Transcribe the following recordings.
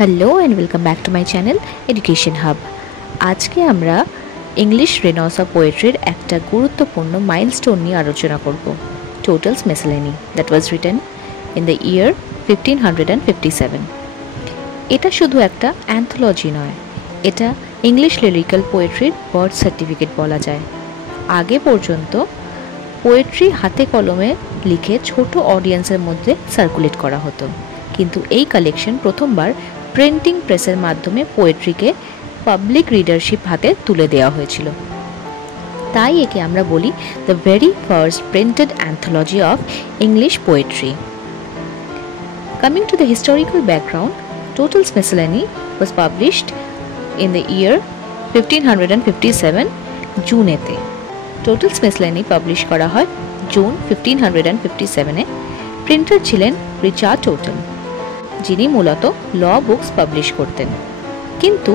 Hello and welcome back to my channel education hub. আজকে আমরা English renaissance পোয়েট্রির একটা গুরুত্বপূর্ণ মাইলস্টোন নিয়ে আলোচনা করব, Tottel's Miscellany, that was written in the year 1557। এটা শুধু একটা অ্যান্থোলজি নয়, এটা ইংলিশ লিরিক্যাল পোয়েট্রির বার্থ সার্টিফিকেট বলা যায়। আগে পর্যন্ত পোয়েট্রি হাতে কলমে লিখে ছোট অডিয়েন্সের মধ্যে সার্কুলেট করা হতো, কিন্তু এই কালেকশন প্রথমবার প্রিন্টিং প্রেসের মাধ্যমে পোয়েট্রিকে পাবলিক রিডারশিপ হাতে তুলে দেওয়া হয়েছিল। তাই একে আমরা বলি the very first printed anthology of English poetry. Coming to the historical background, Total's Miscellany was published in the year 1557 জুনেতে। টোটালস মিসেলেনি পাবলিশ করা হয় জুন 1557-এ। প্রিন্টার ছিলেন রিচার্ড টোটাল, যিনি মূলত ল বুকস পাবলিশ করতেন। কিন্তু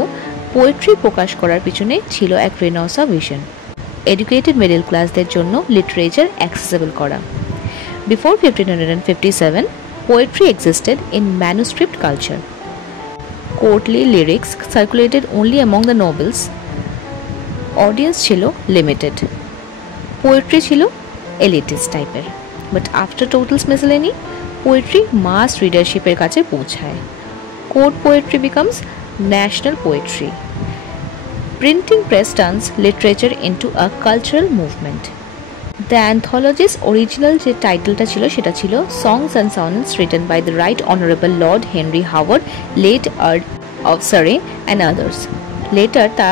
পোয়েট্রি প্রকাশ করার পিছনে ছিল এক রেনেসাঁ ভিশন, এডুকেটেড মিডল ক্লাসদের জন্য লিটারেচার অ্যাক্সেসিবল করা। Before 1557, poetry existed in manuscript culture. Courtly lyrics circulated only among the nobles. Audience ছিল limited. Poetry ছিল elitist টাইপের। But after Total's Miscellany, poetry mass readership এর কাছে পৌঁছায়। Court poetry becomes national poetry. Printing press turns literature into a cultural movement. The anthology's original যে টাইটেলটা ছিল সেটা ছিল Songs and Sonnets written by the Right Honourable Lord Henry Howard, late Earl of Surrey and others. Later তা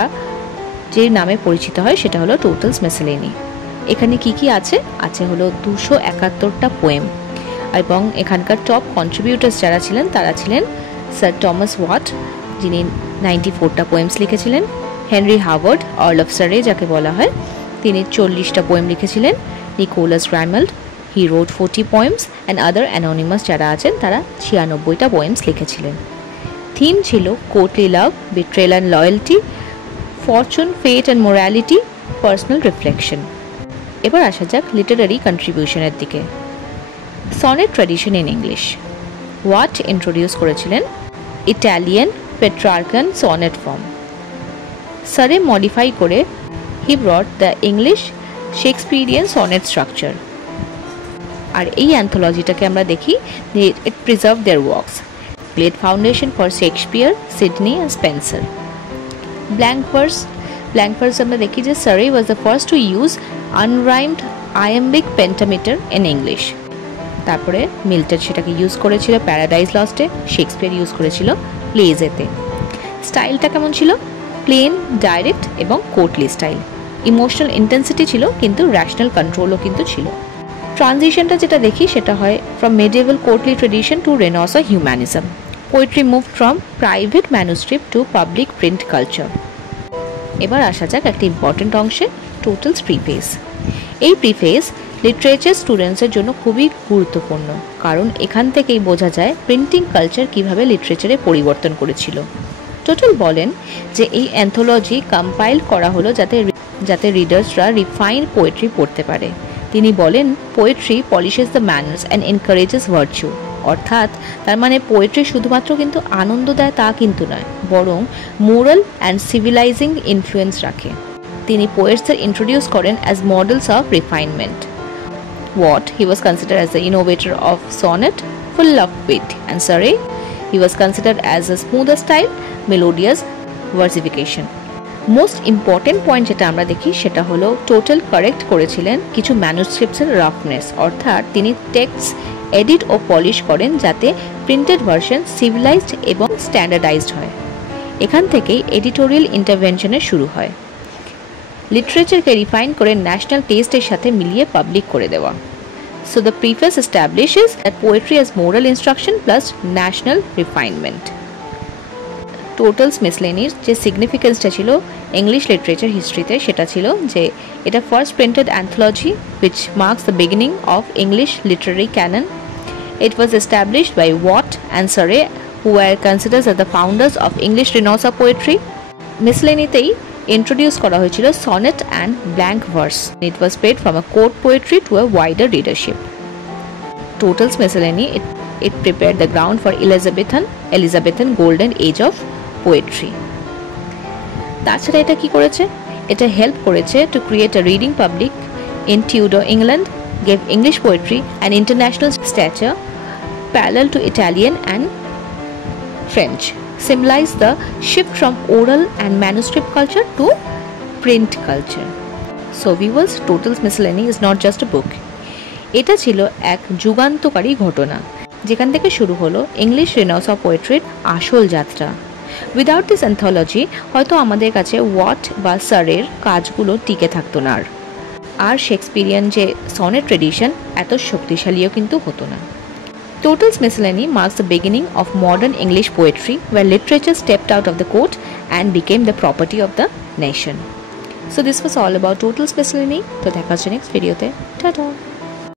যে নামে পরিচিত হয় সেটা হলো টোটালস মিসেলেনি। এখানে কি আছে হলো 271টা পোয়েম, এবং এখানকার টপ কন্ট্রিবিউটার্স যারা ছিলেন তারা ছিলেন স্যার টমাস ওয়াট, যিনি 94টা পোয়েমস লিখেছিলেন, Henry Howard Earl of Surrey যাকে বলা হয়, তিনি 40টা পোয়েম লিখেছিলেন, Nicholas Grimald, he wrote 40 poems and other anonymous যারা আছেন তারা 96টা পোয়েমস লিখেছিলেন। থিম ছিল courtly love, betrayal and loyalty, fortune, fate and morality, personal reflection. এবার আসা যাক লিটারারি কন্ট্রিবিউশনের দিকে। Sonnet tradition in English. Wyatt introduce করেছিলেন Italian Petrarchan sonnet form. Surrey modify করে he brought the English Shakespearean sonnet structure. আর এই অ্যান্থোলজিটাকে আমরা দেখি it preserved their works, laid foundation for Shakespeare, Sidney and Spenser. Blank verse আমরা দেখি যে Surrey was the first to use unrhymed iambic pentameter in English. তারপরে Milton সেটাকে use করেছিল paradise লস্টে, Shakespeare use করেছিল প্লেজেতে। স্টাইলটা কেমন ছিল? প্লেন, ডাইরেক্ট এবং কোর্টলি স্টাইল। ইমোশনাল ইন্টেন্সিটি ছিল, কিন্তু র্যাশনাল কন্ট্রোলও কিন্তু ছিল। ট্রানজিশনটা যেটা দেখি সেটা হয় from medieval courtly tradition to renaissance humanism. Poetry move from private manuscript to public print culture. এবার আসা যাক একটা ইম্পর্টেন্ট অংশে, টোটালস প্রিফেস। এই প্রিফেস লিটারেচার স্টুডেন্টসের জন্য খুবই গুরুত্বপূর্ণ, কারণ এখান থেকেই বোঝা যায় প্রিন্টিং কালচার কীভাবে লিটারেচারে পরিবর্তন করেছিল। টোটাল বলেন যে এই অ্যান্থোলজি কম্পাইল করা হলো যাতে রিডার্সরা রিফাইন পোয়েট্রি পড়তে পারে। তিনি বলেন poetry polishes the manners and encourages virtue, অর্থাৎ তার মানে পোয়েট্রি শুধুমাত্র কিন্তু আনন্দ দেয় তা কিন্তু নয়, বরং মোরাল অ্যান্ড সিভিলাইজিং ইনফ্লুয়েন্স রাখে। তিনি পোয়েটসদের ইন্ট্রোডিউস করেন as models of refinement. Watt, he was considered as the innovator of sonnet, full of wit, and Surrey, he was considered as a smoother style, melodious versification. Most important point যেটা আমরা দেখি সেটা হলো total correct করেছিলেন কিছু ম্যানুস্ক্রিপ্টসের roughness, অর্থাৎ তিনি text edit ও polish করেন যাতে প্রিন্টেড ভার্সন সিভিলাইজড এবং স্ট্যান্ডার্ডাইজড হয়। এখান থেকেই এডিটোরিয়াল ইন্টারভেনশনের শুরু হয়, লিটারেচারকে রিফাইন করে ন্যাশনাল টেস্টের সাথে মিলিয়ে পাবলিক করে দেওয়া। So the preface establishes that poetry as moral instruction plus national refinement. Tottel's মিসেলেনির যে সিগনিফিকেন্সটা ছিল ইংলিশ লিটারেচার হিস্ট্রিতে সেটা ছিল যে এটা first printed anthology which marks the beginning of English literary canon. It was established by Watt and Surrey, who were considered as the founders of English Renaissance poetry. মিসেলেনিতেই introduce করা হয়েছিল sonnet and blank verse. It was spread from a court poetry to a wider readership. Total's Miscellany, it it prepared the ground for Elizabethan golden age of poetry. তাছাড়া এটা কি করেছে? এটা help করেছে to create a reading public in Tudor England, gave English poetry an international stature parallel to Italian and French, symbolized the shift from oral and manuscript culture to print culture. So viewers, Total's Miscellany is not just a book. এটা ছিল এক যুগান্তকারী ঘটনা, যেখান থেকে শুরু হলো English renaissance পোয়েট্রির আসল যাত্রা। উইদাউট দিস অ্যান্থোলজি হয়তো আমাদের কাছে ওয়াট বা সারের কাজগুলো টিকে থাকতো না, আর শেক্সপিয়ারিয়ান যে সনেট ট্রেডিশন এত শক্তিশালীও কিন্তু হতো না। Total's Miscellany marks the beginning of modern English poetry, where literature stepped out of the court and became the property of the nation. So this was all about Total's Miscellany. To দেখা হচ্ছে next video তে। Ta-ta!